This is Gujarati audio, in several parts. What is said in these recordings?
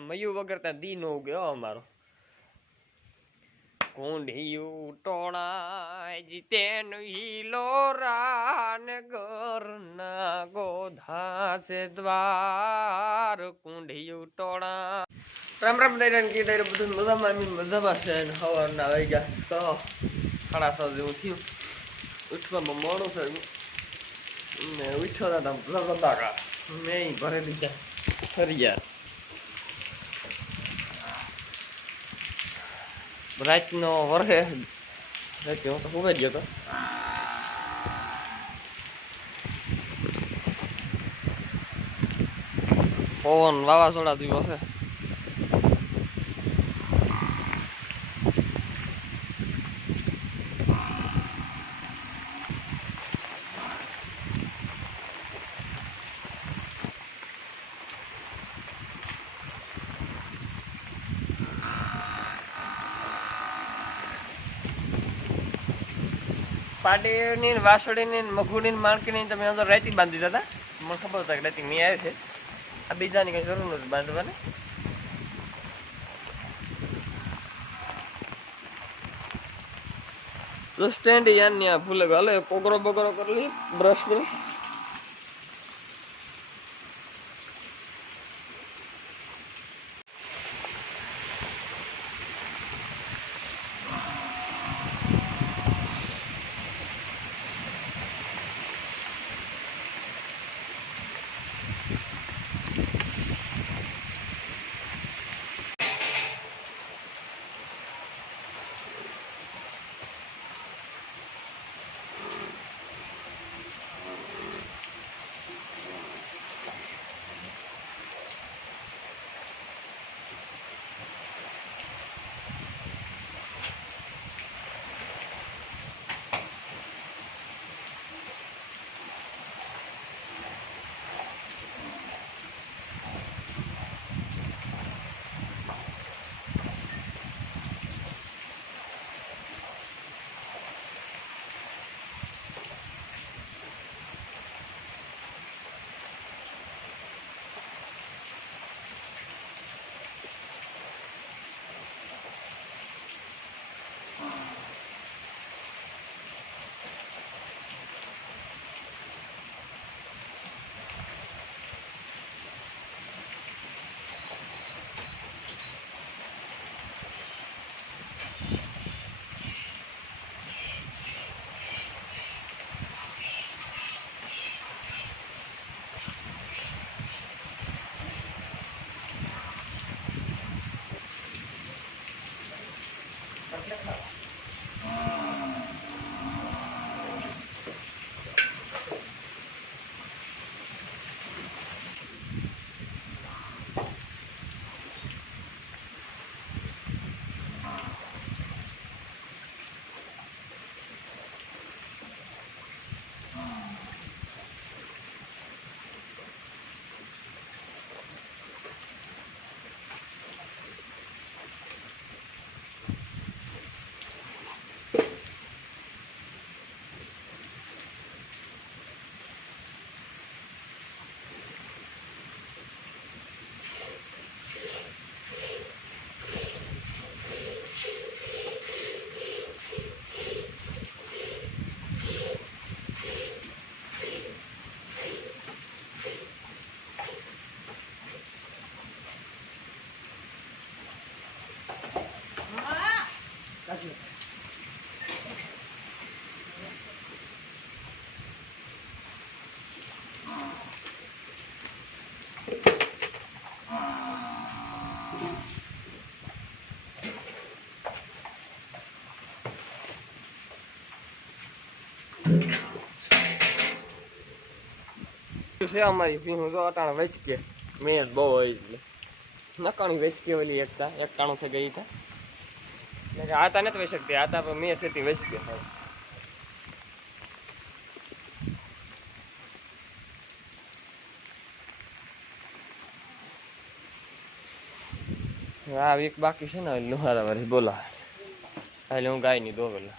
મયું વગર ત્યાં દી નો ગયો અમારો કુંડિયું ટોળાય જીતેન હીલો રાન ગરના ગોધા છે દ્વાર. કુંડિયું ટોળા રામ રામ દૈરાન કી દૈર બધું મજામાં અમી મજામાં છે ને સવારના આવી ગયા. તો સાડા છ જેવું થયું. ઉઠવામાં મોડું થયું. ને ઉઠ્યો ને બધા બધા મેં ભરે દીધા ફરી ફરિયાદ રાતનો વરસે રાતે હું તો સુવાઈ ગયો તો. પવન વાવાઝોડા જેવો છે પાટીની ને વાસળીની મગુડીની માણકીની તમે અંદર રાતી બાંધી દીધા હતા. મને ખબર હતા કે રાતી મેં આવે છે. આ બીજાની કઈ જરૂર નથી બાંધવાની. તો સ્ટેન્ડ યાર આ ભૂલે ગયો. કોગરો બગરો કરી લઈ બ્રશ. છે અમારી ભીનું જો અટાણ વચકે મેં બહુ હોય એટલે. નકાણી વચકે ઓલી એકતા એકટાણું થઈ ગઈ હતા એટલે આતા નથી વેચી શકતી આતા પણ મેં સેતી વચકે આ એક બાકી છે ને લુહારા વાળી, બોલા. એટલે હું ગાય નહીં દો પેલા.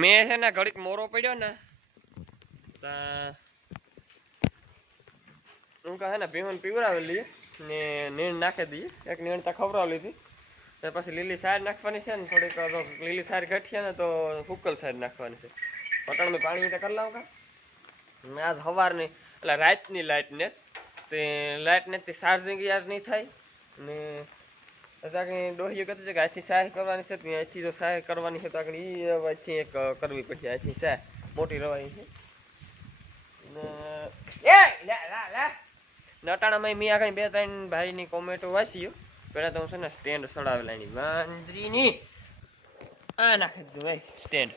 મેં છે ને, ઘડીક મોરો પડ્યો ને તા હું ને પીવન પીવડાવેલી ને નીણ નાખી દઈએ એક નીણ તો ખવડાવી લીધી તો પછી લીલી સાર નાખવાની છે ને થોડીક લીલી સાર ઘટશે ને તો ફૂકલ સાર નાખવાની છે. પટણનું પાણી તો કરી લાવ કા? ને આજ સવારની એટલે રાતની લાઇટ ને. તે લાઇટ ને તે ચાર્જિંગ યાદ નહીં થાય. ને આગળ ડોહી કહેતું છે કે આથી સહાય કરવાની છે અહીંથી જો સહાય કરવાની છે, તો આગળ એ અહીંથી એક કરવી પડશે. અહીંથી સહાય મોટી રવાની છે. ને એ, લે, લા લા. નટાણામાં મેં આગળ બે ત્રણ ભાઈની કોમેન્ટો વાંચ્યું પહેલાં તો હું છે ને સ્ટેન્ડ સડાવેલા એની વાંદરીની આ નાખી દીધું, ભાઈ, સ્ટેન્ડ.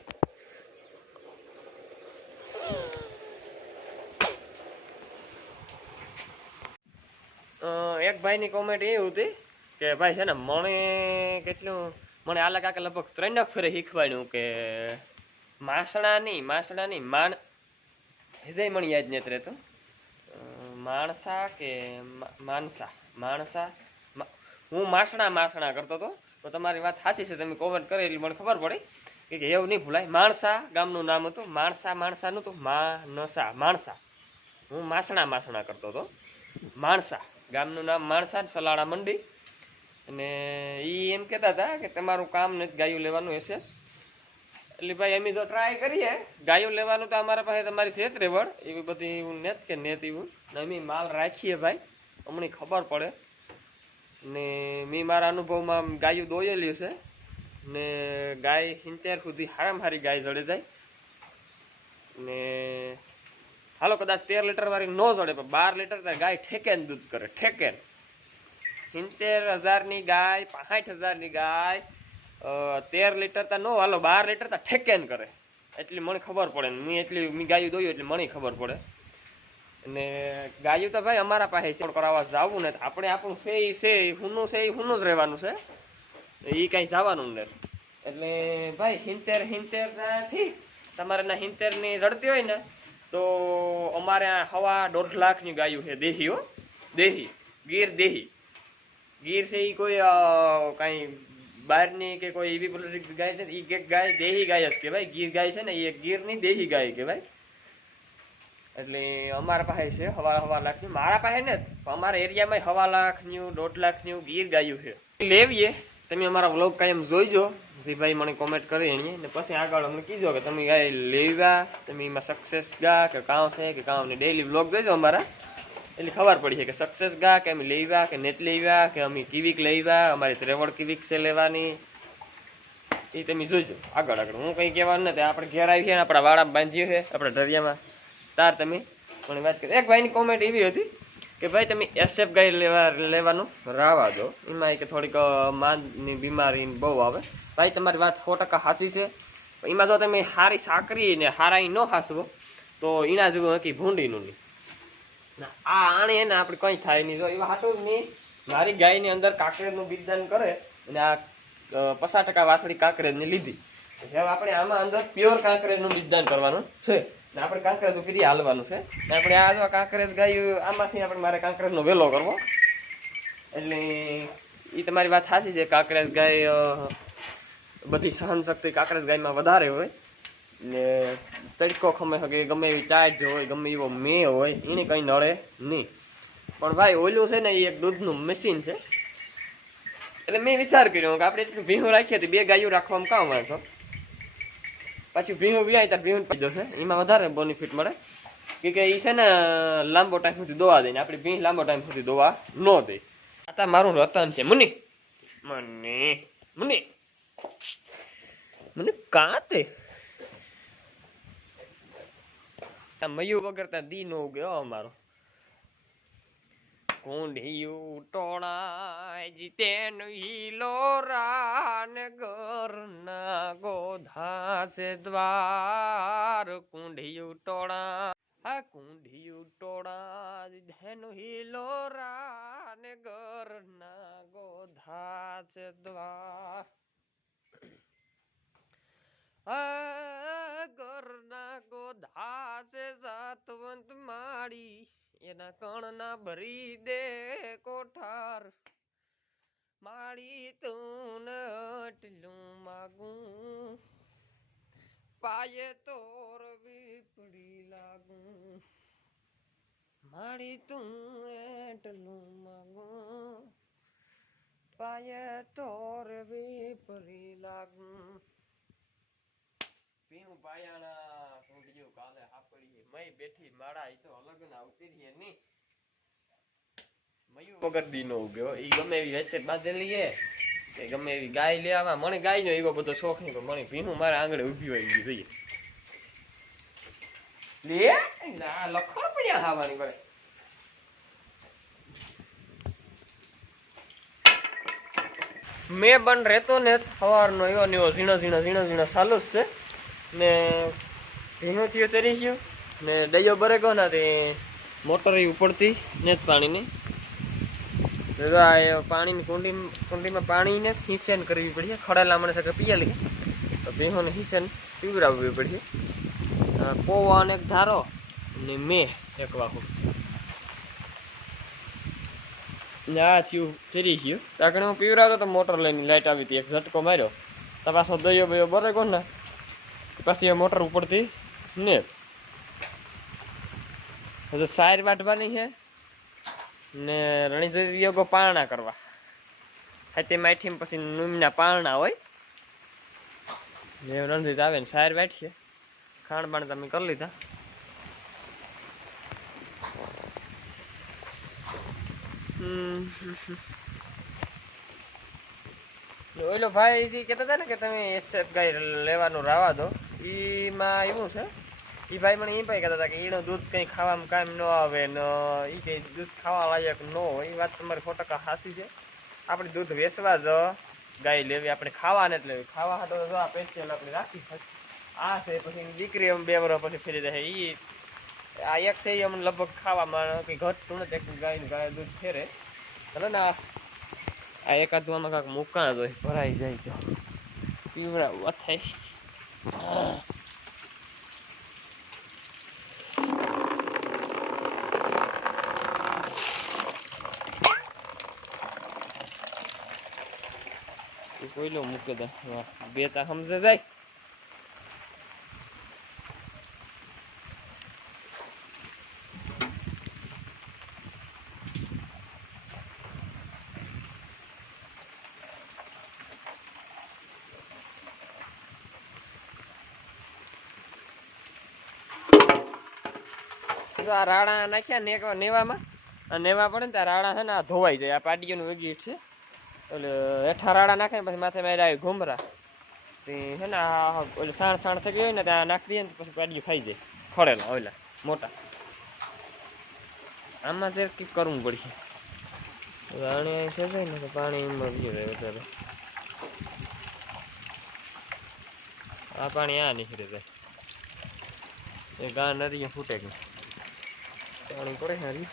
એક ભાઈની કોમેન્ટ એ હતી કે ભાઈ છે ને મને કેટલું મને આલા કાકા લગભગ ત્રણ ફેરે શીખવાડ્યું કે માસણા નહીં માસણા નહીં માન હિજય મણી યાદ નથી રહેતું. માણસા કે માનસા માણસા? હું માસણા માસણા કરતો હતો. તો તમારી વાત સાચી છે, તમે કોમેન્ટ કરી એટલે મને ખબર પડી. કે એવું નહીં ભૂલાય. માણસા ગામનું નામ હતું. માણસા માણસાનું હતું. માનસા માણસા. હું માસણા માસણા કરતો હતો. માણસા. ગામનું નામ માણસા સલાડા મંડી. અને એ એમ કહેતા હતા કે તમારું કામ નથી ગાયું લેવાનું હશે. એટલે ભાઈ, અમે જો ટ્રાય કરીએ, ગાયું લેવાનું તો અમારા પાસે તમારી છે જ એવી બધી એવું નેત કે નેત એવું. અમે માલ રાખીએ ભાઈ. અમને ખબર પડે. ને મેં મારા અનુભવમાં ગાયું દોયેલી છે ને ગાય સિંચેર સુધી હારામ હારી ગાય જડે જાય. ને હાલો કદાચ તેર લીટર વાળી ન જડે, પણ બાર લીટર ગાય ઠેકેન દૂધ કરે, ઠેકેન. સિત્તેર હજારની ગાય, પાંઠ હજારની ગાય તેર લીટર તા નો હાલો, બાર લીટર તા ઠેકેન કરે. એટલી મને ખબર પડે ને. મેં એટલી, મેં ગાયું દોયું એટલે મને ખબર પડે. અને ગાયું તો ભાઈ અમારા પાસે છે. કરાવવા જવું ને આપણે આપણું છે એ છે ઈ, હુંનું છે એ હુનું જ રહેવાનું છે. એ કાંઈ જવાનું નથી. એટલે ભાઈ હિંતેર હિંતેરથી તમારે ના હિંતેરની હોય ને, તો અમારે આ હવા દોઢ લાખની ગાયું છે. દેહી હો. દેહી ગીર દેહી ગીર છે એ કોઈ કાંઈ બહારની કે કોઈ એવી ગાય છે એ એક ગાય દેહી ગાય જ કહેવાય. ગીર ગાય છે ને એ ગીરની દેહી ગાય કહેવાય. એટલે અમારા પાસે છે હવા હવા લાખની મારા પાસે ને, અમારા એરિયામાં હવા લાખની દોઢ લાખની ગીર ગાયું છે. લેવીએ. તમે અમારા વ્લોગ કાયમ જોઈજો. ભાઈ મને કોમેન્ટ કરી એની. ને પછી આગળ અમને કીધો કે તમે ગાય લેવા, તમે એમાં સક્સેસ ગા કે કાં છે કે કાં ને ડેઈલી વ્લોગ જોઈજો અમારા. એટલે ખબર પડી છે કે સક્સેસ ગા કે અમે લેવા કે નેટ લેવા કે અમે કિવિક લેવા અમારી ત્રેવડ કિવિક છે લેવાની. એ તમે જોજો. આગળ આગળ. હું કંઈ કહેવાનું નથી. આપણે ઘેર આવીએ ને આપણા વાળામાં બાંધીએ છે આપણા ઢરિયામાં તાર તમે. પણ વાત કરી. એક ભાઈની કોમેન્ટ એવી હતી કે ભાઈ તમે એસએફ ગાય લેવા લેવાનું? રાવા દો એમાં કે થોડીક માનની બીમારી બહુ આવે. ભાઈ તમારી વાત સો ટકા સાચી છે. એમાં જો તમે સારી સાકરી ને હારા ન હાસવો તો એના જેવું નક્કી ભૂંડીનું નહીં. ના, આ આણે એને આપણે કંઈ થાય નહીં. જો એવા હાટું નહીં. મારી ગાયની અંદર કાંકરેજનું બીજદાન કરે અને આ પચાસ ટકા વાસળી કાંકરેજની લીધી. હવે આપણે આમાં અંદર પ્યોર કાંકરેજનું બીજદાન કરવાનું છે. ને આપણે કાંકરેજ ઉપરી હાલવાનું છે. ને આપણે આ જો કાંકરેજ ગાયું, આમાંથી આપણે મારે કાંકરેજનો વેલો કરવો. એટલે એ તમારી વાત સાચી છે, કાંકરેજ ગાય બધી સહન શક્તિ કાંકરેજ ગાયમાં વધારે હોય. ને તડકો ખમે શકે, ગમે એવી ટાઈટ હોય, ગમે એવો મે હોય, એને કંઈ નડે નહીં. પણ ભાઈ, ઓલું છે ને, એ એક દૂધનું મશીન છે. એટલે મેં વિચાર કર્યો કે આપણે એટલું ભીહું રાખીએ તો બે ગાયું રાખવામાં કામ વાંચો પાછું ભીહું વ્યાય, ત્યારે ભીહું પડી જશે એમાં વધારે બેનિફિટ મળે. કે કે એ છે ને, લાંબો ટાઈમ સુધી દોવા દે ને, આપણે ભીહ લાંબો ટાઈમ સુધી દોવા ન દે. આ તો મારું રતન છે, મુનિ. મને. મુનિ મને કાં તે આ મયું વગર તા દી નો ઉગ્યો અમારો. કુંઢિયું ટોણા જીતેન હીલો રાન ગરના ગોધા છે દ્વાર. કુંઢિયું ટોણા આ કુંઢિયું ટોણા જીતેન હીલો રાન ગરના ગોધા છે દ્વાર. ઘરના ગોધા છે સાતવંત માળી. એના કણના ભરી દે કોઠાર. માળી તું અટલું માગું. પાયે તોર વીપડી લાગું. માળી તું એટલું માગું. પાયે તોર વીપડી લાગું. પીવું પાયાના કુંડિયું કાલે હાપડીએ મય બેઠી, માળા તો અલગ ના ઉતરીએ ની. મયું વગર દીનો ઉભ્યો એ ગમે એવી વેસેટ બાંધેલી હે કે ગમે એવી ગાય લે આવા. મને ગાય નો એવો બધો શોખ નહીં, પણ મને ભીનું મારા આંગળે ઊભી હોય એવી જોઈએ. લે? ના લખણ પડ્યા ખાવાની પડે મેં બન રહેતો ને, સવારનો એવો ને એવો ઝીણો ઝીણો ઝીણો ઝીણો ચાલુ જ છે. ને ભીનો થયો, તરી ગયો. ને ડૈયો બરે ગયો ને તે મોટર ઉપડતી, ને જ પાણીની. પાણીની કુંડી, કુંડીમાં પાણીને હિસેન કરવી પડીએ ખડેલા લામણે સાથે પીએ લઈએ તો ભીહોને હિસેન પીવડાવવી પડીએ પોવા અને ધારો ને મેં એક ને આ થયું ફેરી ગયું. ત્યાં હું પીવડાવતો તો મોટર લઈને લાઈટ આવી હતી, એક ઝટકો માર્યો. તપાસો દયો બયો બરે કોણ ને પછી એ મોટર ઉપરથી. ને. હજુ સાયર વાટવાની છે. ને રણી યોગો પારણા કરવા. હાથે માઠી પછી નુમના પારણા હોય. ને રણજીત આવે ને સાયર વાટશે ખાણ બાણ તમે કરી લીધા. ઓલો ભાઈ કેતા હતા ને કે તમે એસેપ ગાય લેવાનું રાવા દો. એમાં એવું છે? એ ભાઈ મને એ ભાઈ કહેતા હતા કે એનું દૂધ કંઈ ખાવામાં કામ ન આવે ને એ કંઈ દૂધ ખાવા લાયક ન હોય એ વાત તમારી સો ટકા સાચી છે. આપણે દૂધ વેચવા જ ગાય લેવી, આપણે ખાવા નથી લેવી. ખાવા હાટો જો આ પેશિયલ આપણે રાખી આ છે, પછી દીકરી એમ બે વર્ષ પછી ફેરી જાય એ આ એક છે એ અમને લગભગ ખાવામાં કંઈ ઘટતું નથી. એક ગાય ગાય દૂધ ફેરે. ચાલો ને આ એકાદ આમાં કાંઈક મૂકા જ હોય, ભરાઈ જાય તો. પીવડાવવા થાય. કોઈલો મૂકે દે. વાહ, બે તા સમજે જાય. જો આ રાડા નાખ્યા ને નેવામાં. આ નેવા પડે ને ત્યાં રાડા છે ને આ ધોવાઈ જાય. આ પાડીઓનું વેગી છે. એટલે હેઠા રાડા નાખે ને પછી માથે મારી આવી ઘુમરા. તે છે ને આ ઓલે સાણ સાણ થઈ ગયો ને ત્યાં નાખી ને પછી પાડીઓ ખાઈ જાય. ખોડેલા, ઓલા, મોટા. આમાં તે કંઈક કરવું પડશે. પાણી છે ને તો પાણી પી જાય વધારે. આ પાણી આ નીકળે જાય એ ગા નદી ફૂટે ગઈ પાણી પડે હારી